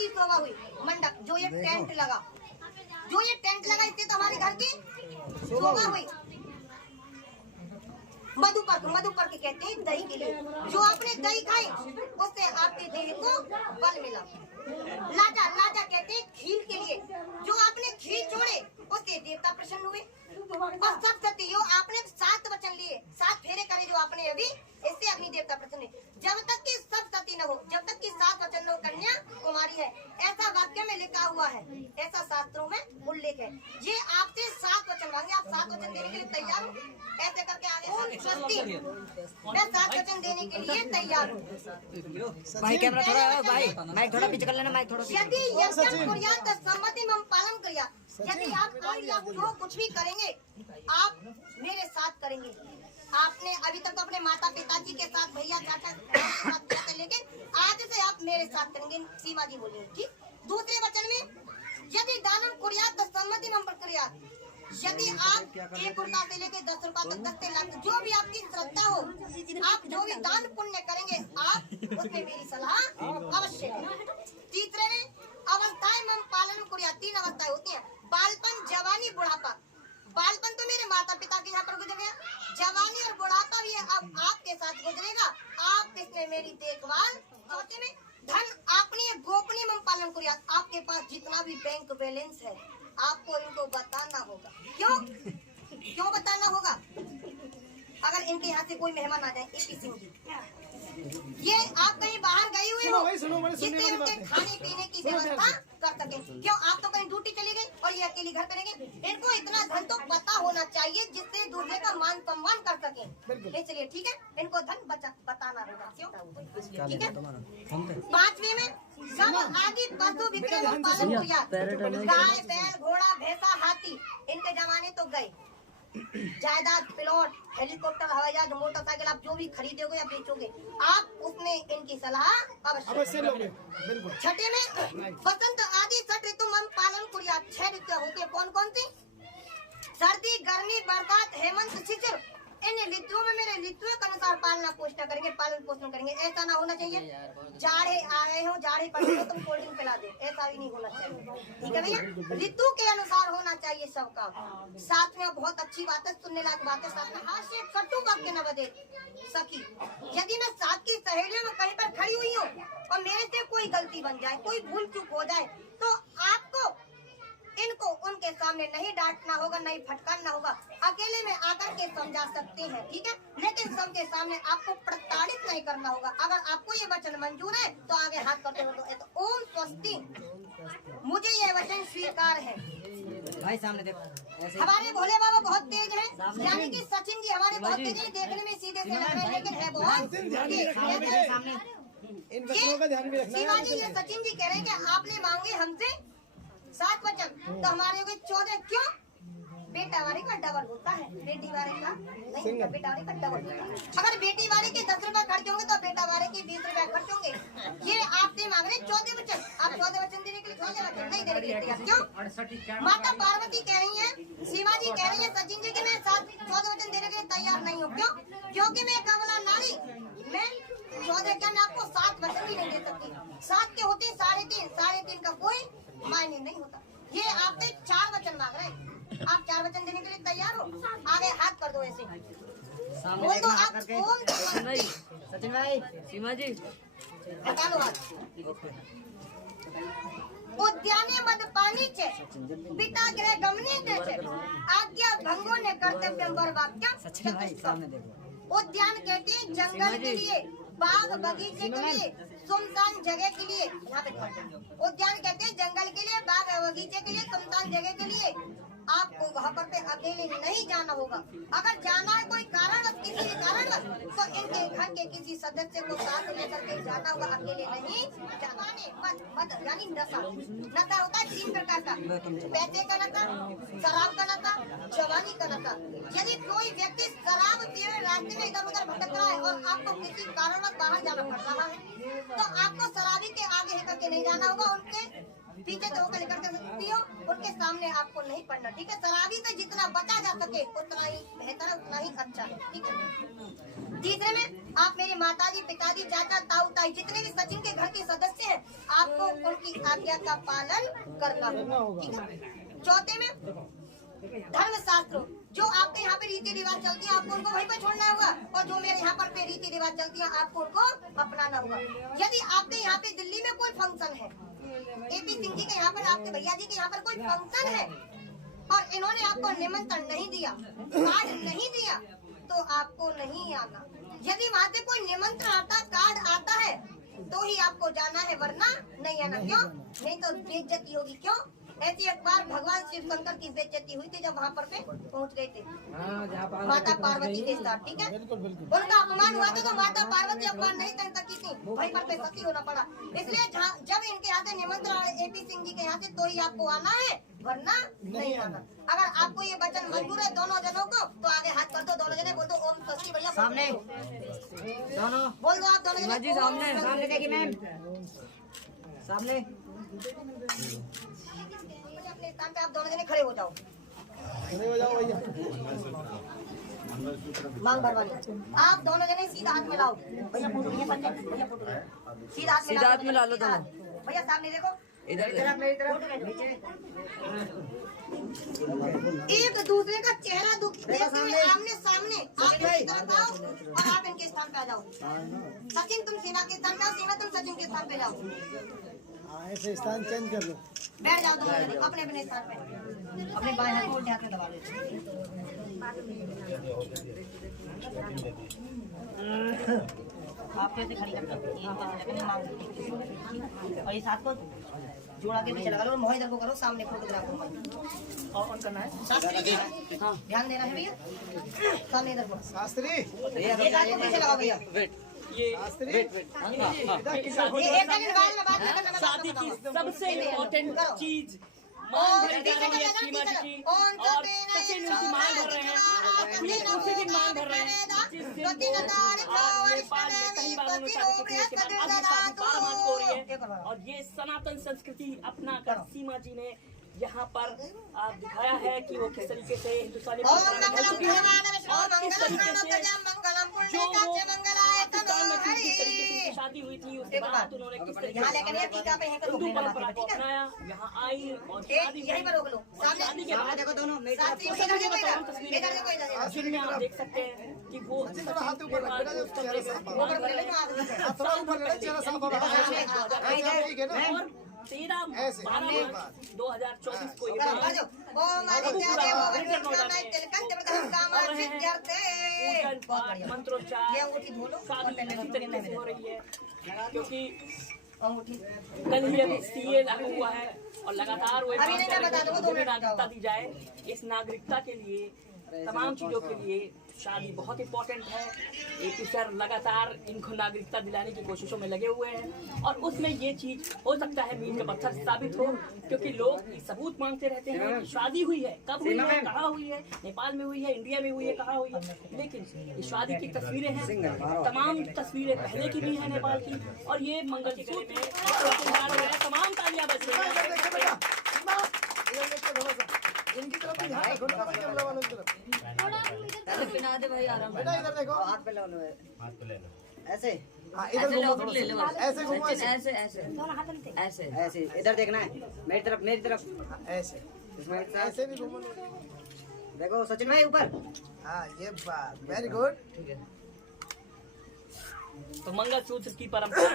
की शोभा हुई। मंडप जो ये टेंट लगा, इससे तो हमारे घर की शोभा हुई। मधुपर्क कहते हैं दही के लिए। जो आपने दही खाई उससे आपके देह को बल मिला। लाजा कहते हैं खीर के लिए। जो आपने खीर छोड़े उससे देवता प्रसन्न हुए। और सब सती आपने 7 वचन लिए, 7 फेरे करे जो आपने अभी, इससे अग्नि देवता प्रसन्न है। जब तक कि सब सती न हो, जब तक कि 7 वचन न हो, कन्या कुमारी है, ऐसा वाक्य में लिखा हुआ है, ऐसा शास्त्रों में उल्लेख है। ये आपसे 7 वचन मांगे, आप 7 वचन देने के लिए तैयार हो? ऐसे करके आगे सस्ती मैं 7 वचन देने के लिए तैयार हूँ। भाई कैमरा थोड़ा, भाई माइक थोड़ा पीछे कर लेना, माइक थोड़ा। यदि यज्ञ कुर्यात सम्मति में पालन करिया, यदि आप जो कुछ भी करेंगे आप मेरे साथ करेंगे। आपने अभी तक तो अपने माता पिताजी के साथ, भैया चाचा के साथ किया, लेकिन आज से आप मेरे साथ करेंगे। सीमा जी बोलिए। ठीक। दूसरे वचन में यदि दानम कुर्यात सम्मति में प्रक्रियात, यदि आप 1 रुपया से लेके 10 रुपया तक, 10 लाख, जो भी आपकी श्रद्धा हो, आप जो भी दान पुण्य करेंगे आप उसमें मेरी सलाह अवश्य है। तीसरे में अवस्थाएं मम पालन कुर्या, 3 अवस्थाएं होती हैं, बालपन, जवानी, बुढ़ापा। बालपन तो मेरे माता पिता के यहाँ पर गुजर गया, जवानी और बुढ़ापा भी अब आपके साथ गुजरेगा, आप इसमें मेरी देखभाल। चौथे में धन आपने गोपनीय मम पालन कुर्या, आपके पास जितना भी बैंक बैलेंस है आपको इनको बताना होगा। क्यों बताना होगा? अगर इनके यहाँ से कोई मेहमान आ जाए, AP सिंह जी, ये आप कहीं बाहर गई हुई हो, जिससे उनके खाने पीने की व्यवस्था कर सके। क्यों? आप तो कहीं ड्यूटी चली गई और ये अकेली घर पे रहेंगे। इनको इतना धन तो पता होना चाहिए जिससे दूसरे का मान सम्मान कर सके। इसलिए ठीक है, इनको धन बताना होगा। क्यों? ठीक है। 5वें में सब आदि पशु विक्रय पालन किया, गाय, बैल, घोड़ा, भैंसा, हाथी, इनके जमाने तो गए। जायदाद, प्लॉट, हेलीकॉप्टर, हवाई जहाज, मोटरसाइकिल, आप जो भी खरीदोगे या बेचोगे, आप उसमें इनकी सलाह अवश्य लोगे। 6ठे में वसंत आदि 6 ऋतु मन पालन कुरिया। 6 ऋतु होती है। कौन कौन सी? सर्दी, गर्मी, बरसात, हेमंत, शिशिर। इन ऋतुओं में मेरे ऋतुओं के अनुसार पालन पोषण करेंगे। ऐसा ना होना चाहिए जाड़े आ रहे हो, जाड़े पड़ रहे हो, तुम कोल्ड ड्रिंक पिला दो, ऐसा भी नहीं होना चाहिए। ठीक है भैया, ऋतु के अनुसार होना चाहिए सबका। साथ में बहुत अच्छी बात है, सुनने लायक बात है। साथ में हास्य कटु वाक्य न बदे सकी। यदि मैं साथ की सहेलियों में कहीं पर खड़ी हुई हूँ और मेरे से कोई गलती बन जाए, कोई भूल चूक हो जाए, तो आपको इनको उनके सामने नहीं डांटना होगा, नहीं फटकारना होगा। अकेले में आकर के समझा सकते हैं, ठीक है, लेकिन सबके सामने आपको प्रताड़ित नहीं करना होगा। अगर आपको ये वचन मंजूर है तो आगे हाथ करते हो तो ओम स्वस्ति, मुझे ये वचन स्वीकार है। भाई सामने देखो, हमारे भोले बाबा बहुत तेज हैं, यानी कि सचिन जी हमारे बहुत तेज हैं, देखने में सीधे से लग रहे हैं लेकिन है बहुत शिवाजी। ये सचिन जी कह रहे हैं कि आपने मांगे हमसे 7 वचन, तो हमारे हो गए 14। क्यों? बेटा वाले का डबल होता है, बेटी वाले का नहीं, बेटा वाले का डबल होता है। अगर बेटी वाले के 10 रुपए खर्च होंगे तो बेटा वाले के 20 रुपए खर्च होंगे। ये आपसे मांग रहे 14 वचन, आप 14 वचन देने के लिए 14 वचन नहीं देने के लिए तैयार। क्यों? माता पार्वती कह रही है, शिवाजी कह रही है सचिन जी की मैं 14 वचन देने के लिए तैयार नहीं हूँ। क्यों? क्योंकि मैं कमला नारी, मैं 14 क्या मैं आपको 7 वचन भी नहीं दे सकती। 7 के होते 3.5 का कोई मायने नहीं होता। ये आपसे 4 वचन मांग रहे हैं, आप 4 वचन देने के लिए तैयार हो? आगे हाथ कर दो, ऐसे बोल दो आप ओम। सचिन भाई, सीमा जी हटा लो हाथ। उद्याने मदपानी छे, पिता गृह गमने छे, आज्ञा भंगो ने कर्तव्य बर वाक्य। सचिन भाई सामने देखो। उद्यान कहते हैं जंगल के लिए, बाग बगीचे के लिए, सुनसान जगह के लिए। यहाँ पे उद्यान कहते हैं जंगल के लिए, बाग बगीचे के लिए, सुनसान जगह के लिए। आपको वहाँ पर पे अकेले नहीं जाना होगा। अगर जाना है कोई कारणवश, किसी भी कारणवश, तो इनके घर के किसी सदस्य को साथ लेकर के जाना होगा, अकेले नहीं जाना। मत यानी नशा होता है 3 प्रकार का, पैसे का नशा, शराब का नशा, जवानी का नशा। यदि कोई व्यक्ति शराब पिए रास्ते में इधर उधर भटक रहा है और आपको किसी कारणवश बाहर जाना पड़ रहा है, तो आपको शराबी के आगे लेकर के नहीं जाना होगा, उनके पीछे तो होकर लेकर के सकती हो, उनके सामने आपको नहीं पढ़ना। ठीक है, शराबी से जितना बचा जा सके उतना ही बेहतर है, उतना ही अच्छा है। ठीक है। तीसरे में आप मेरे माताजी, पिताजी, चाचा, ताऊ, ताई जितने भी सचिन के घर के सदस्य हैं, आपको उनकी आज्ञा का पालन करना होगा, ठीक है। चौथे में धर्म शास्त्र, जो आपके यहाँ पे रीति रिवाज चलती है आपको उनको वहीं पर छोड़ना होगा, और जो मेरे यहाँ पर रीति रिवाज चलती है आपको उनको अपनाना होगा। यदि आपके यहाँ पे दिल्ली में कोई फंक्शन है, AP सिंह जी के यहाँ पर, आपके भैया जी के यहाँ पर कोई फंक्शन है और इन्होंने आपको निमंत्रण नहीं दिया, कार्ड नहीं दिया, तो आपको नहीं आना। यदि वहाँ से कोई निमंत्रण आता, कार्ड आता है तो ही आपको जाना है, वरना नहीं आना। क्यों? नहीं तो बेइज्जती होगी। क्यों? ऐसी एक बार भगवान शिव शंकर की बेइज्जती हुई थी जब वहाँ पर पे पहुँच गए थे माता पार्वती के साथ, ठीक है। उनका अपमान हुआ था तो माता पार्वती अपमान नहीं कर सकी थी, वहीं पर पे सती होना पड़ा। इसलिए जब इनके यहाँ से निमंत्रण आए AP सिंह जी के यहाँ से तो ही आपको आना है, वरना नहीं आना। अगर आपको ये वचन मंजूर है दोनों जनों को तो आगे हाथ कर दो, दोनों जने बोल दो ओम स्वस्ति। भैया सामने दोनों बोल दो आप दोनों जने। जी सामने सामने देखिए मैम, सामने अपने स्थान पे आप दोनों जने खड़े हो जाओ, भैया। मांग भरवानी। आप दोनों जने सीधा हाथ मिलाओ। भैया फोटो भैया फोटो सीधा हाथ मिला लो दोनों। भैया सामने देखो, इधर मेरी तरफ एक दूसरे का चेहरा देखते हुए आमने सामने आप इनकी तरफ आओ और आप इनके स्थान पे आ जाओ। सचिन तुम सीमा के स्थान पे आओ, सीमा तुम सचिन के स्थान पे जाओ। ऐसे स्थान चेंज कर लो, बैठ जाओ दोनों जने अपने अपने स्थान पे। अपने बाएं हाथ को उल्टे हाथ में दबा दो। आप कैसे खड़ी कर और इस हाथ को जोड़ा के पीछे लगा लो, मोह इधर को करो, सामने फोटोग्राफ को और ऑन करना है। शास्त्री जी ध्यान देना है भैया, सामने इधर को शास्त्री एक हाथ को पीछे लगाओ भैया। शास्त्री एक सेकंड बाद में बात करना। शादी की सबसे इम्पोर्टेंट चीज और मांग भर रही है सीमा जी की, और सचिन उनकी मांग भर रहे हैं, अपनी उसी दिन मांग भर रहे हैं जिस दिन वो नेपाल में पहली बार उन्होंने शादी की थी, उसके बाद आज शादी 12 मार्च को हो रही है। और ये सनातन संस्कृति अपना कर सीमा जी ने यहाँ पर दिखाया है कि वो किस तरीके से हिंदुस्तानी परंपरा में ढल चुकी है और किस तरीके से जो वो पाकिस्तान में थी, जिस तरीके से उनकी शादी हुई थी उसके बाद उन्होंने किस तरीके से हिंदू परंपरा को अपनाया, यहाँ आई और शादी यहीं पर रोक लो। सामने शादी के बाद देखो दोनों मेरी तो सभी के बताओ तस्वीर में आप देख सकते हैं कि वो हाथ ऊपर रख बेटा, चेहरा साफ हाथ थोड़ा ऊपर ले, चेहरा साफ और 13/12/2024 को ये मंत्रोच्चार शादी इसी तरीके से हो रही है, क्योंकि कल ही अभी CA लागू हुआ है और लगातार वो नागरिकता दी जाए। इस नागरिकता के लिए, तमाम चीजों के लिए शादी बहुत इम्पोर्टेंट है। AP सर लगातार इनको नागरिकता दिलाने की कोशिशों में लगे हुए हैं और उसमें ये चीज हो सकता है मील का पत्थर साबित हो, क्योंकि लोग सबूत मांगते रहते हैं कि शादी हुई है, कब हुई है, कहाँ हुई है, नेपाल में हुई है, इंडिया में हुई है, कहाँ हुई है। लेकिन ये शादी की तस्वीरें हैं, तमाम तस्वीरें पहले की भी है नेपाल की, और ये मंगल के गले में तमाम तालियां बज रही हैं। इनकी तरफ भी ध्यान रखो ना, कैमरा वालों की तरफ। पिना दे भाई आराम बेटा इधर देखो, हाथ पे लो, हाथ पे ले लो ऐसे। हाँ इधर घूमो थोड़ा सा, ऐसे घूमो, ऐसे ऐसे ऐसे ऐसे इधर देखना है, मेरी तरफ ऐसे ऐसे भी घूमो। देखो सचिन भाई ऊपर। हाँ ये बात वेरी गुड। तो मंगलसूत्र की परंपरा